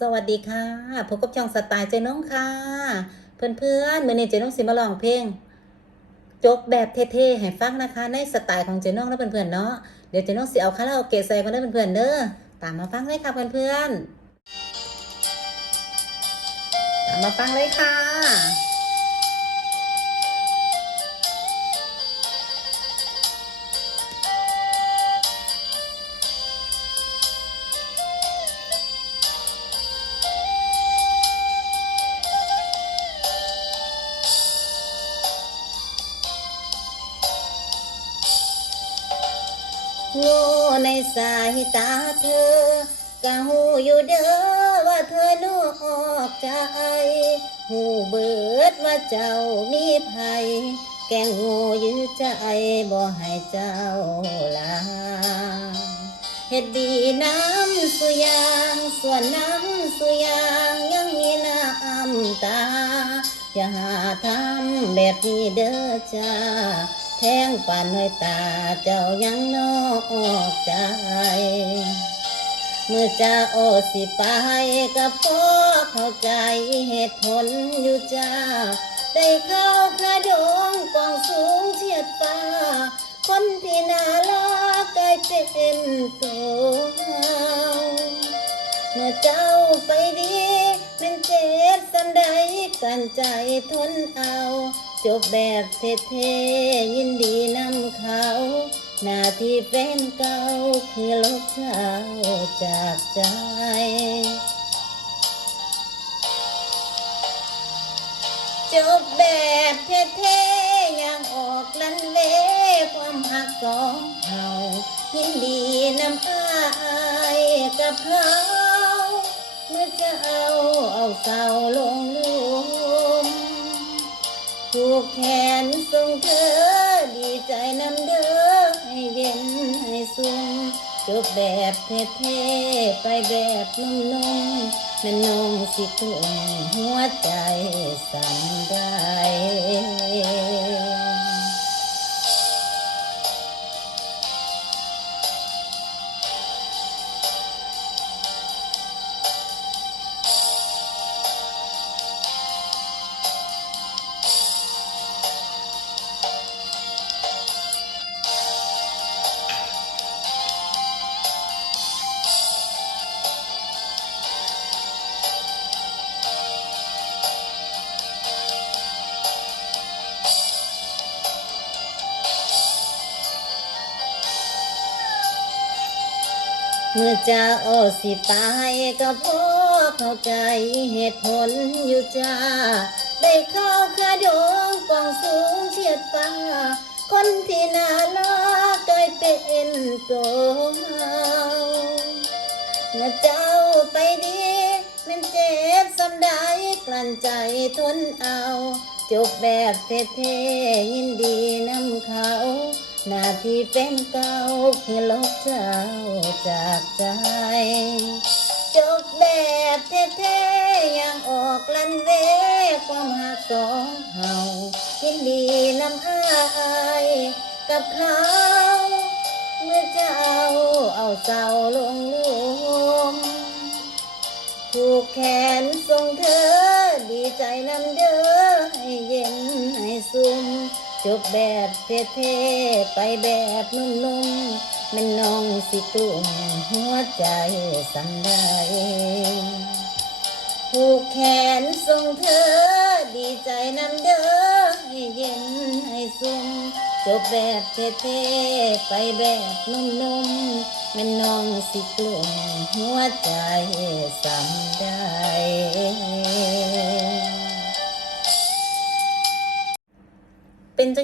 สวัสดีค่ะพบกับช่องสไตล์เจน้องค่ะ เพื่อนๆมื่อนี้เจน้องสิมาลองเพลงจบแบบเท่ๆให้ฟังนะคะ ในสไตล์ของเจน้องและเพื่อนๆเนาะเดี๋ยวเจน้องสิเอาคาราโอเกะใส่กันเด้อเพื่อนๆเด้อตามมาฟังเลยค่ะเพื่อนๆตามมาฟังเลยค่ะ โง่ในสายตาเธอกะหูอยู่เด้อว่าเธอนอกใจหูเบิดว่าเจ้ามีภัยแกงโง่ยื้อใจบ่ให้เจ้าลาเฮ็ดดีน้ำสุยางส่วนน้ำสุยางยังมีน้ำตา อย่าหาทำแบบนี้เด้อจ้า แทงปานน้อยตาเจ้ายังนอกใจ เมื่อจะโอสิไปกับพ่อเข้าใจเหตุผลอยู่จ้า ได้เข้าคาดงกองสูงเฉียดฟ้า คนที่น่ารักกลายเป็นตัวเฮาเมื่อเจ้าไปดี เป็นเจ็บสันใดกันใจทนเอา จบแบบเท่ๆยินดีนำเขา หน้าที่แฟนเก่าคือลบเช้าจากใจจบแบบเท่ๆย่างออกลันเว ความหักสองเฮายินดีนำอายกับเขาเมื่อจะเอาเอาเศร้าลงลุม ผูกแขนส่งเธอ ดีใจนำเด้อให้เย็นให้สุ่มจบแบบเท่ๆไปแบบนุ่มๆนั่นน้องสิทวงหัวใจสั่นได้ เมื่อจะโอสิตายก็พอเข้าใจเหตุผลอยู่จ้า ได้เข้าคาดงกองสูงเฉียดฟ้าคนที่น่ารักกลายเป็นตัวเฮาเมื่อเจ้าไปดีมันเจ็บสำได้กลั้นใจทนเอา จบแบบเท่ๆยินดีนำเขา หน้าที่เป็นเก่าคือลบเจ้าจากใจ จบแบบเท่ๆอย่างออกลันเวความหักสองเฮายินดีนำอายกับเขา เมื่อเจ้าเอาเศร้าลงลุมผูกแขนส่งเธอดีใจนำเด้อ จบแบบเท่ๆไปแบบนุ่มๆมันน้องสิตุ่มหัวใจสั่นได้ผูกแขนส่งเธอ ดีใจนำเด้อให้เย็นให้ซุ่มจบแบบเท่ๆไปแบบนุ่มๆมันน้องสิกลุ่มหัวใจสั่น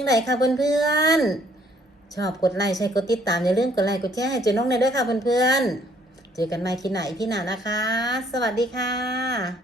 งไดค่ะเพื่อนๆ ชอบกดไลค์ใช้กดติดตามอย่าลืมกดไลค์กดแชร์ให้เจน้องในด้วยค่ะเพื่อนๆ เจอกันใหม่คลิปไหนพี่หนานะคะ สวัสดีค่ะ